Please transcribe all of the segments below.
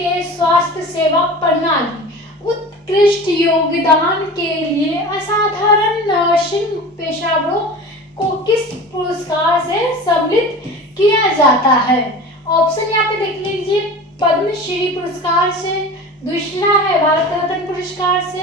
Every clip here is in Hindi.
के स्वास्थ्य सेवा प्रणाली उत्कृष्ट योगदान के लिए असाधारण नर्सिंग पेशेवरों को किस पुरस्कार से सम्मानित किया जाता है? ऑप्शन यहाँ पे देख लीजिए, पद्मश्री पुरस्कार से, दूसरा है भारत रत्न पुरस्कार से,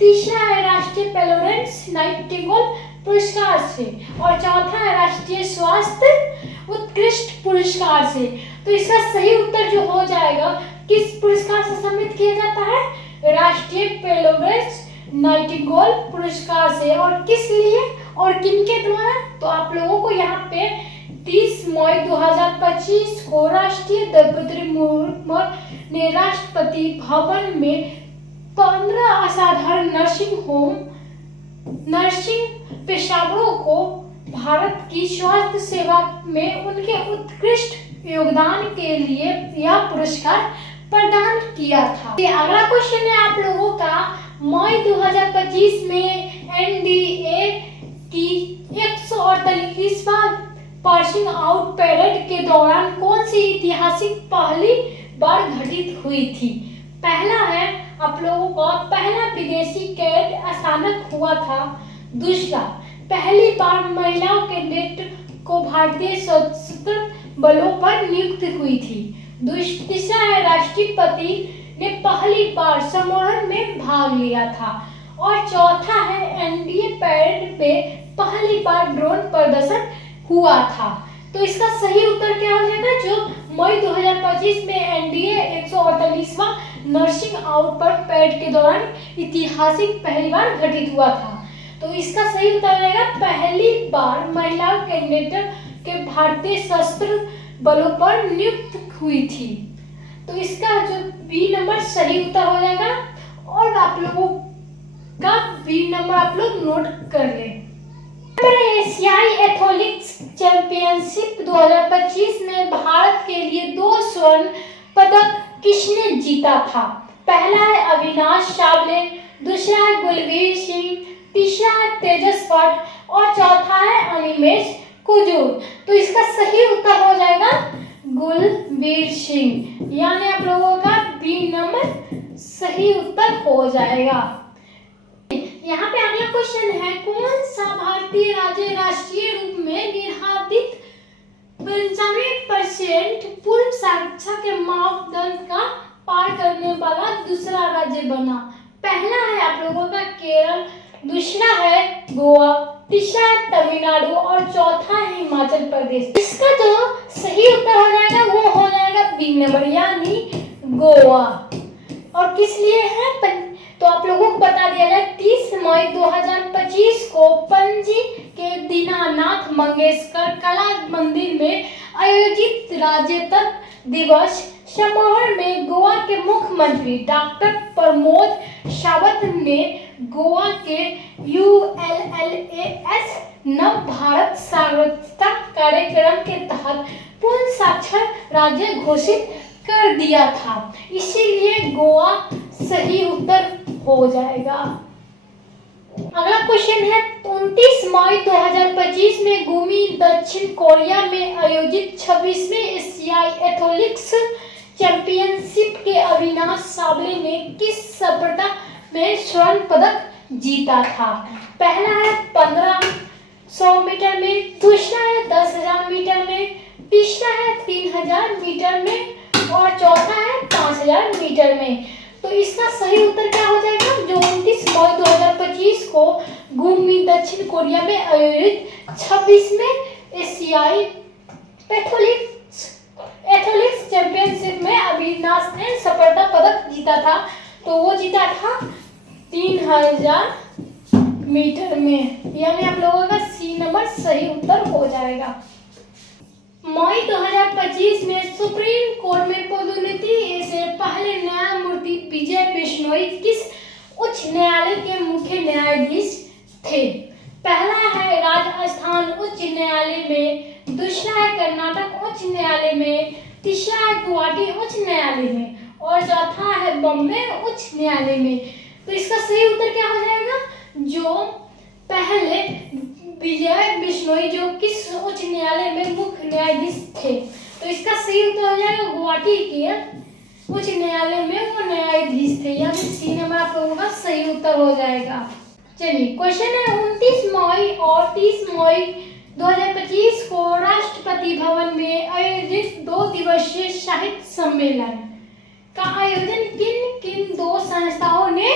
तीसरा है राष्ट्रीय फ्लोरेंस नाइटिंगेल पुरस्कार से और चौथा है राष्ट्रीय स्वास्थ्य उत्कृष्ट पुरस्कार से। तो इसका सही उत्तर जो हो जाएगा, किस पुरस्कार से सम्मानित किया जाता है? राष्ट्रीय फ्लोरेंस नाइटिंगेल पुरस्कार से। और किस लिए और किनके द्वारा? तो आप लोगों को यहाँ पे 30 मई 2025 को राष्ट्रीय द्रौपदी मुर्मू ने राष्ट्रपति भवन में 15 असाधारण नर्सिंग पेशेवरों को भारत की स्वास्थ्य सेवा में उनके उत्कृष्ट योगदान के लिए यह पुरस्कार प्रदान किया था। अगला क्वेश्चन है आप लोगों का, मई 2025 में एनडीए की 148वां पासिंग आउट परेड के दौरान कौन सी ऐतिहासिक पहली बार घटित हुई थी? पहला है आप लोगों का, पहला विदेशी कैडेट अचानक हुआ था। दूसरा, पहली बार महिलाओं कैडेट को भारतीय सशस्त्र बलों पर नियुक्त हुई थी। तीसरा है राष्ट्रपति ने पहली बार समारोह में भाग लिया था। और चौथा है एनडीए परेड में पहली बार ड्रोन प्रदर्शन हुआ था। तो इसका सही उत्तर क्या हो जाएगा? जो मई 2025 में एनडीए 148वां नर्सिंग आउट परेड के दौरान ऐतिहासिक पहली बार घटित हुआ था। तो इसका सही उत्तर हो जाएगा, पहली बार महिलाओं कैडेट के भारतीय सशस्त्र बलों पर नियुक्त हुई थी। तो इसका जो बी नंबर सही उत्तर हो जाएगा। और आप लोगों का बी नंबर आप लोग नोट कर लें। एशियाई एथलेटिक्स चैंपियनशिप 2025 में भारत के लिए 2 स्वर्ण पदक किसने जीता था? पहला है अविनाश सावले, दूसरा है गुलवीर सिंह, तीसरा है तेजस भट्ट और चौथा है अनिमेश कुजूर। तो इसका सही उत्तर हो जाएगा गुलवीर सिंह, यानी आप लोगों का बी नंबर सही उत्तर हो जाएगा। यहाँ पे अगला क्वेश्चन है, कौन सा भारतीय राज्य राष्ट्रीय रूप में निर्धारित 95% पूर्व साक्षरता के मापदंड का पार करने वाला दूसरा राज्य बना? पहला है आप लोगों का केरल, दूसरा है गोवा, तीसरा है तमिलनाडु और चौथा है हिमाचल प्रदेश। इसका जो सही उत्तर हो जाएगा वो हो जाएगा बी नंबर, यानी गोवा। और किस लिए है तो आप लोगों को बता दिया जाए, 30 मई 2025 को पणजी के दीनानाथ मंगेशकर कला मंदिर में आयोजित राज्यत्व दिवस समारोह में गोवा के मुख्यमंत्री डॉक्टर प्रमोद सावंत ने गोवा के ULLAS नव भारत साक्षरता कार्यक्रम के तहत पूर्ण साक्षर राज्य घोषित कर दिया था। इसीलिए गोवा सही उत्तर हो जाएगा। अगला क्वेश्चन है, 29 मई 2025 में गुमी दक्षिण कोरिया में आयोजित 26वें एशियाई एथलेटिक्स चैंपियनशिप के अविनाश सावले ने किस स्पर्धा में स्वर्ण पदक जीता था? पहला है 1500 मीटर में, दूसरा है 10,000 मीटर में, तीसरा है 3000 मीटर में और चौथा है 5000 मीटर में। तो इसका सही उत्तर क्या हो जाएगा? जो 29 मई 2025 को गुमी दक्षिण कोरिया में आयोजित 26वें एशियाई एथलेटिक्स चैंपियनशिप में अविनाश ने स्वर्ण पदक जीता था। तो वो जीता था 3000 मीटर में, यानी आप लोगों का सी नंबर सही उत्तर हो जाएगा। मई 2025 में सुप्रीम कोर्ट में पदोन्नति से पहले न्यायमूर्ति विजय बिश्नोई किस उच्च न्यायालय के मुख्य न्यायाधीश थे? पहला है राजस्थान उच्च न्यायालय में, दूसरा है कर्नाटक उच्च न्यायालय में, तीसरा है गुवाहाटी उच्च न्यायालय में और चौथा है बॉम्बे उच्च न्यायालय में। तो इसका सही उत्तर क्या हो जाएगा? जो पहले विजय बिश्नोई जो किस उच्च न्यायालय में मुख्य न्यायाधीश थे। तो इसका सही उत्तर हो जाएगा गुवाहाटी के उच्च न्यायालय में वो न्यायाधीश थे, यानी सी नंबर आप लोगों का सही उत्तर हो जाएगा। चलिए क्वेश्चन है 29 मई और 30 मई 2025 को राष्ट्रपति भवन में आयोजित 2 दिवसीय साहित्य सम्मेलन का आयोजन किन किन 2 संस्थाओं ने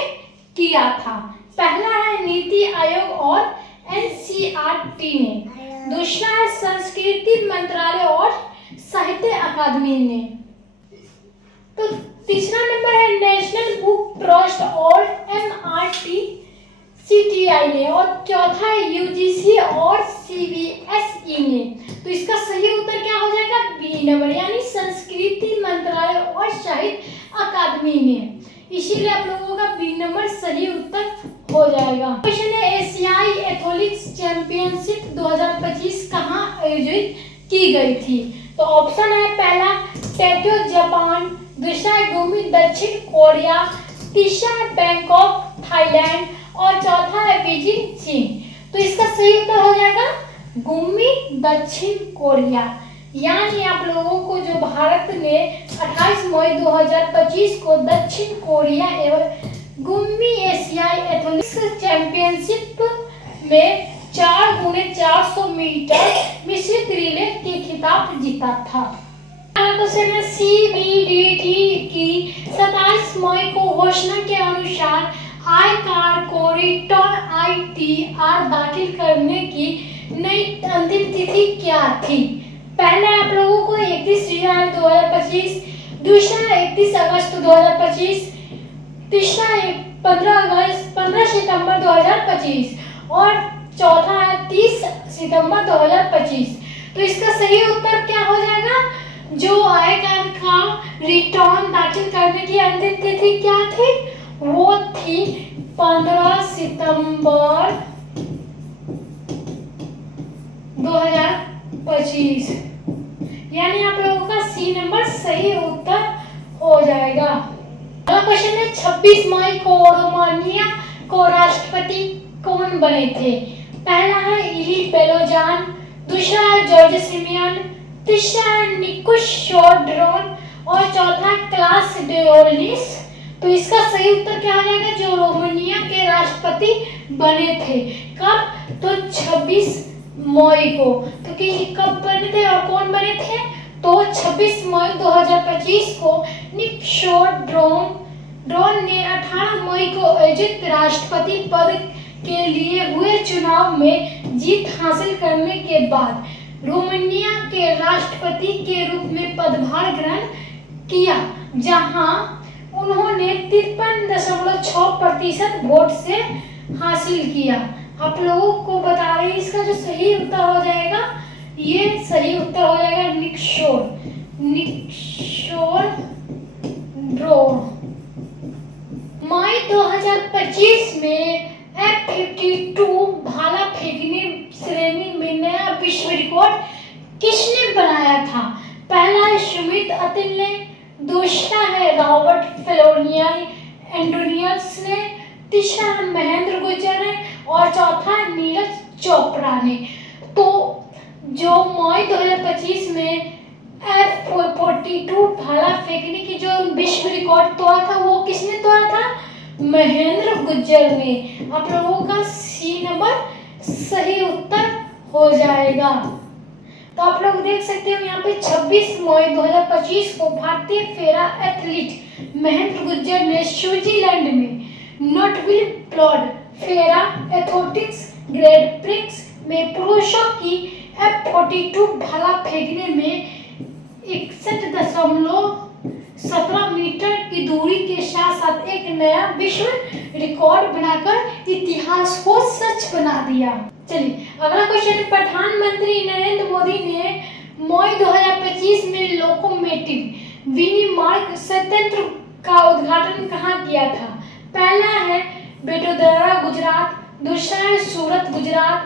किया था? पहला है नीति आयोग और एनसीईआरटी ने, दूसरा है संस्कृति मंत्रालय और साहित्य अकादमी ने, तो तीसरा नंबर है नेशनल बुक ट्रस्ट और एमआरटी सीटीआई ने, और चौथा है यूजीसी और सीबीएसई ने। तो इसका सही उत्तर क्या हो जाएगा? बी नंबर, यानी संस्कृति मंत्रालय और साहित्य अकादमी ने। इसीलिए आप लोगों का बी नंबर सही उत्तर हो जाएगा। क्वेश्चन है एशियाई एथलेटिक्स चैंपियनशिप 2025 कहाँ आयोजित की गई थी? तो ऑप्शन है पहला टोक्यो जापान, दूसरा है गुमी दक्षिण कोरिया, तीसरा है बैंकॉक थाईलैंड और चौथा है बीजिंग चीन। तो इसका सही उत्तर हो जाएगा गुमी दक्षिण कोरिया। यानी आप लोगों को जो भारत ने 28 मई 2025 को दक्षिण कोरिया एवं गुमी एशियाई एथलेटिक्स चैंपियनशिप में 4x400 मीटर मिश्रित रिले के खिताब जीता था। क्वेश्चन है सीबीडीटी की 27 मई को घोषणा के अनुसार आयकर को रिटर्न आईटीआर दाखिल करने की नई अंतिम तिथि क्या थी? पहला आप लोगों को 31 जुलाई 2025, दूसरा 31 अगस्त 2025, तीसरा 15 सितंबर 2025 और चौथा है 30 सितंबर 2025। तो इसका सही उत्तर क्या हो जाएगा? जो आयकर का रिटर्न दाखिल करने की अंतिम तिथि क्या थी? वो थी 15 सितंबर 2025। यानी आप लोगों का सी नंबर सही उत्तर हो जाएगा। अगला क्वेश्चन है 26 मई को रोमानिया को राष्ट्रपति कौन बने थे? पहला है इली बेलोजान, दूसरा है जॉर्ज सिमियन, तीसरा है निकोस शोड्रोन और चौथा क्लास डेओलिस। तो इसका सही उत्तर क्या हो जाएगा? जो रोमानिया के राष्ट्रपति बने थे कब? तो 26 मई को। तो कि कब बने थे और कौन बने थे? तो 26 मई 2025 को निकोस ड्रोन ने 18 मई को आयोजित राष्ट्रपति पद के लिए हुए चुनाव में जीत हासिल करने के बाद रोमानिया के राष्ट्रपति के रूप में पदभार ग्रहण किया, जहां उन्होंने 53.6% वोट से हासिल किया। आप लोगों को बता रहे हैं इसका जो सही उत्तर हो जाएगा, ये सही उत्तर हो जाएगा निकोस ड्रोन। मई 2025 में F52 भाला फेंकने श्रेणी में नया विश्व रिकॉर्ड किसने बनाया था? पहला है सुमित अतिल ने, दूसरा है रॉबर्ट फ्लोरियन एंड्रोनियस ने, तीसरा है महेंद्र गुज्जर ने और चौथा है नीरज चोपड़ा ने। तो जो मई 2025 में F42 भाला फेंकने की जो विश्व रिकॉर्ड तोड़ा था वो किसने तोड़ा था? महेंद्र गुज्जर ने। आप लोगों का सी नंबर सही उत्तर हो जाएगा। तो आप लोग देख सकते हो यहाँ पे 26 मई 2025 को भारतीय पैरा एथलीट महेंद्र गुज्जर ने स्विट्जरलैंड में नोटविल प्लॉड पैरा एथलेटिक्स ग्रैंड प्रिक्स में पुरुषों की F42 भाला फेंकने में 61.17 मीटर की दूरी के साथ साथ एक नया विश्व रिकॉर्ड बनाकर इतिहास को सच बना दिया। चलिए अगला क्वेश्चन, प्रधानमंत्री नरेंद्र मोदी ने मई 2025 में लोकोमोटिव विनिर्माण संयंत्र का उद्घाटन कहाँ किया था? पहला है वडोदरा गुजरात, दूसरा है सूरत गुजरात,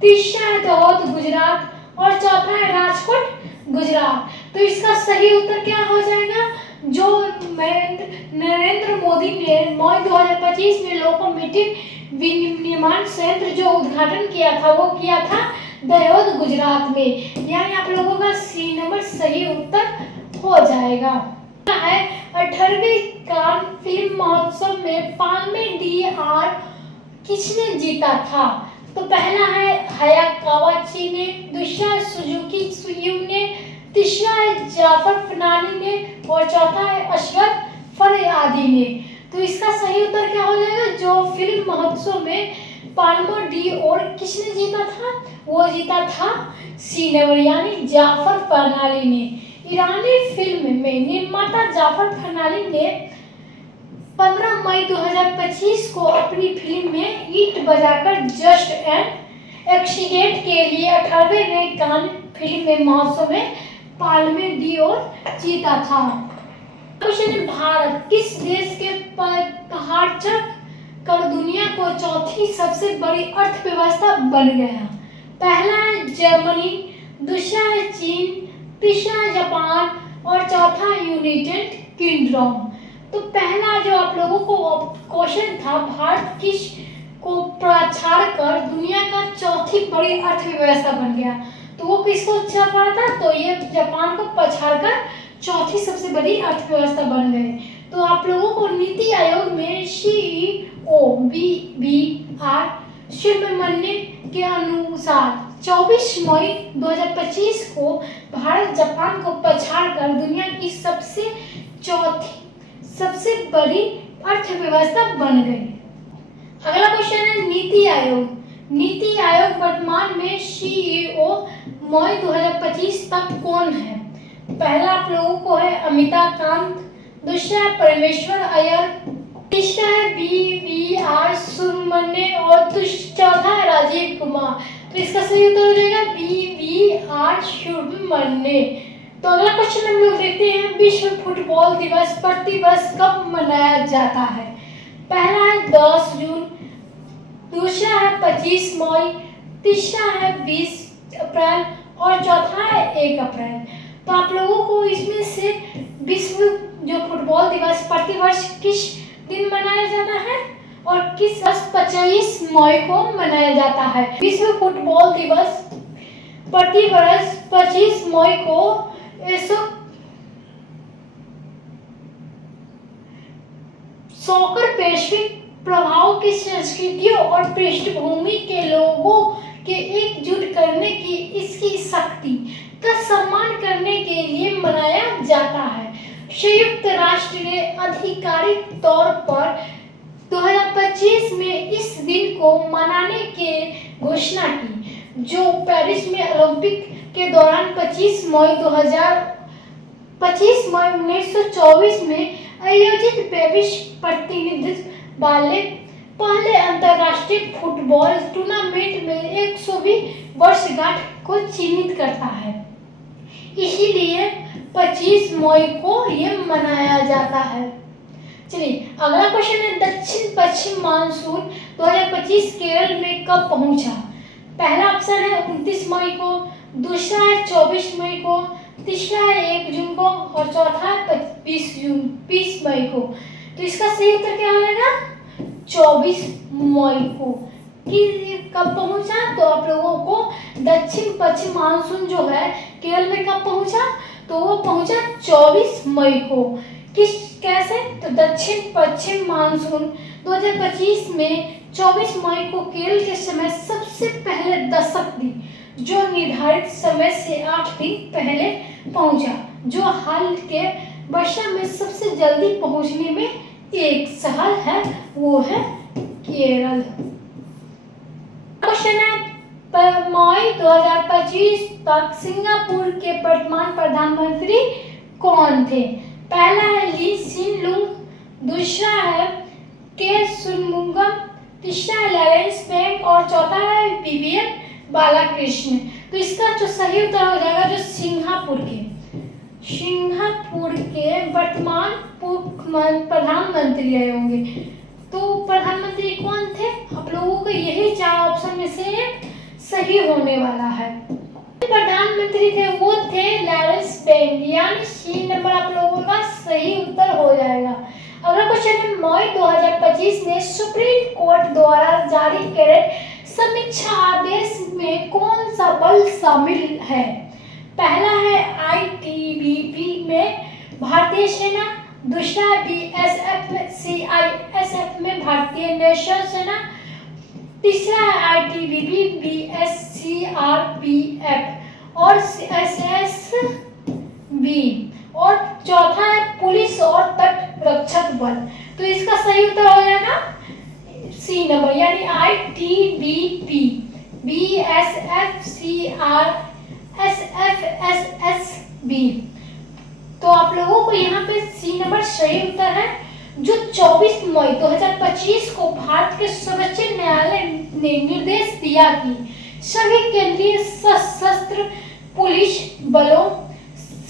तीसरा है दाहोद गुजरात और चौथा है राजकोट गुजरात। तो इसका सही उत्तर क्या हो जाएगा? जो नरेंद्र मोदी ने मई 2025 में लोकोमोटिव विनिर्माण संयंत्र जो उद्घाटन किया था वो किया था दाहोद गुजरात में। यानी आप लोगों का सी नंबर सही उत्तर हो जाएगा। है 18वें कान फिल्म महोत्सव में पाल्मे डीआर किसने जीता था? तो पहला है हयाकावा कावाची ने, दूसरा है सुजुकी सुयू ने, तीसरा है जाफर फनानी ने और चौथा है असगर फरयादी ने। तो इसका सही उत्तर क्या हो जाएगा? जो फिल्म महोत्सव में पाल्मा डी और किसने जीता था? वो जीता था सीनेवर यानी जाफर फनानी ने। ईरानी फिल्म में निर्माता जाफर फनानी ने 15 मई 2025 को अपनी फिल्म में ईंट बजाकर जस्ट एन एक्सीडेंट के लिए 18वें कान फिल्म महोत्सव में पाल्मे डी'ओर जीता था। क्वेश्चन है, भारत किस देश के पहाड़ कर दुनिया को चौथी सबसे बड़ी अर्थव्यवस्था बन गया? पहला है जर्मनी, दूसरा है चीन, तीसरा है जापान और चौथा यूनाइटेड किंगडम। तो पहला जो आप लोगों को क्वेश्चन था, भारत किस को पछाड़ कर दुनिया का चौथी बड़ी अर्थव्यवस्था बन गया, तो वो किसको पड़ा था? तो ये जापान को पछाड़कर चौथी सबसे बड़ी अर्थव्यवस्था बन गए। तो आप लोगों को नीति आयोग में CEO BBR सुब्रमण्यम के अनुसार 24 मई 2025 को भारत जापान को पछाड़कर दुनिया की सबसे बड़ी अर्थव्यवस्था बन गई। अगला क्वेश्चन है, नीति आयोग। नीति आयोग वर्तमान में CEO मई 2025 तक कौन है? पहला आप लोगों को है अमिताभ कांत, दूसरा है परमेश्वर अय्यर, तीसरा है BBR सुब्रमण्यम और चौथा है राजीव कुमार। तो इसका सही उत्तर हो जाएगा BBR सुब्रमण्यम। तो अगला क्वेश्चन हम लोग देखते हैं, विश्व फुटबॉल दिवस प्रतिवर्ष कब मनाया जाता है? पहला है 10 जून, दूसरा है 25 मई, तीसरा है 20 अप्रैल और चौथा है 1 अप्रैल। तो आप लोगों को इसमें से विश्व जो फुटबॉल दिवस प्रतिवर्ष किस दिन मनाया जाता है और किस 25 मई को मनाया जाता है? विश्व फुटबॉल दिवस प्रतिवर्ष 25 मई को सॉकर वैश्विक प्रभाव की संस्कृतियों और पृष्ठभूमि के लोगों के एकजुट करने की इसकी शक्ति का सम्मान करने के लिए मनाया जाता है। संयुक्त राष्ट्र ने आधिकारिक तौर पर 2025 में इस दिन को मनाने की घोषणा की, जो पेरिस में ओलंपिक के दौरान 25 मई 1924 में आयोजित भविष्य प्रतिनिधित्व वाले पहले अंतर्राष्ट्रीय फुटबॉल टूर्नामेंट में 120 वर्षगांठ को चिन्हित करता है। इसीलिए 25 मई को ये मनाया जाता है। चलिए अगला क्वेश्चन है, दक्षिण पश्चिम मानसून 2025 केरल में कब पहुंचा? पहला ऑप्शन है 29 मई को, दूसरा है 24 मई को, तीसरा है 1 जून को और चौथा है 20 मई को। तो इसका सही उत्तर क्या हो जाएगा? 24 मई को। कि कब पहुंचा? तो आप लोगों को दक्षिण पश्चिम मानसून जो है केरल में कब पहुंचा? तो वो पहुंचा 24 मई को। कैसे? तो दक्षिण पश्चिम मानसून 2025 में 24 मई को केरल के समय सबसे पहले दस्तक दी, जो निर्धारित समय से 8 दिन पहले पहुंचा, जो हाल के वर्षा में सबसे जल्दी पहुंचने में एक शहर है, वो है केरल। क्वेश्चन है, मई 2025 तक सिंगापुर के वर्तमान प्रधानमंत्री कौन थे? पहला है ली सिन लुंग, दूसरा है के सुनमुंगम, तीसरा है लॉरेंस बैंक और चौथा है विवियन बालाकृष्ण। तो इसका जो सही उत्तर हो जाएगा जो सिंगापुर के वर्तमान प्रधानमंत्री रहे होंगे। तो प्रधानमंत्री कौन थे? आप लोगों को यही 4 ऑप्शन में से एक सही होने वाला है। प्रधानमंत्री थे वो थे लॉरेंस बैंक, यानी सी नंबर आप लोगों का सही उत्तर हो जाएगा। अगला क्वेश्चन है, मई 2025 में सुप्रीम कोर्ट द्वारा जारी करे समीक्षा आदेश में कौन सा बल शामिल है? पहला है ITBP में भारतीय सेना, दूसरा है BSF CISF में भारतीय नौसेना सेना, तीसरा है ITBP BSCRPF और SSB, और चौथा है पुलिस और तट रक्षक बल। तो इसका सही उत्तर हो जाएगा सी नंबर, यानी ITBP BSF CRSF SSB। तो आप लोगों को यहाँ पे सी नंबर सही उत्तर है, जो 24 मई 2025 को भारत के सर्वोच्च न्यायालय ने निर्देश दिया कि सभी केंद्रीय सशस्त्र पुलिस बलों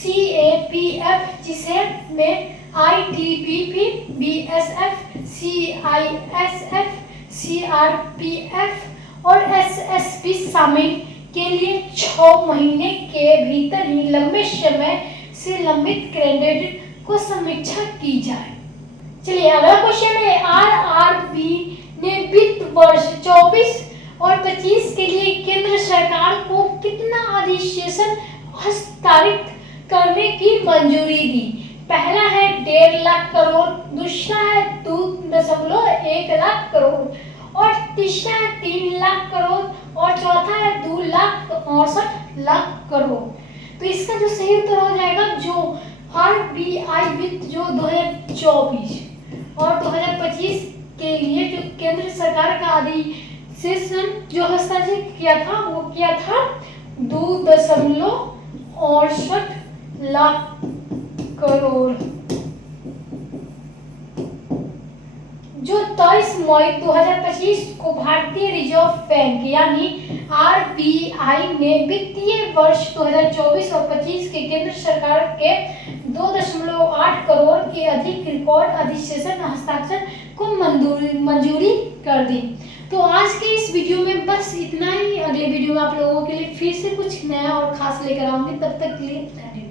CAPF, जिसे में ITBP BSF CISF CRPF और SSB शामिल के लिए 6 महीने के भीतर ही लंबे समय से लंबित कैंडिडेट को समीक्षा की जाए। चलिए अगला क्वेश्चन है, RRB ने वित्त वर्ष 24 और 25 के लिए केंद्र सरकार को कितना अधिशेष हस्तांतरित करने की मंजूरी दी? पहला है 1.5 लाख करोड़, दूसरा है 2.1 लाख करोड़ और तीसरा है 3 लाख करोड़ और चौथा है 2,68,00,000 करोड़। तो इसका जो सही उत्तर हो जाएगा, जो RBI वित्त जो 2024 और 2025 के लिए जो केंद्र सरकार का अधिशेष जो हस्तांतरित किया था, वो किया था 2.68 लाख करोड़, जो 23 मई 2025 को भारतीय रिजर्व बैंक यानी RBI ने वित्तीय वर्ष 2024 और 25 के केंद्र सरकार के 2.8 करोड़ के अधिक रिकॉर्ड अधिशेष हस्ताक्षर को मंजूरी कर दी। तो आज के इस वीडियो में बस इतना ही। अगले वीडियो में आप लोगों के लिए फिर से कुछ नया और खास लेकर आऊंगी। तब तक के लिए धन्यवाद।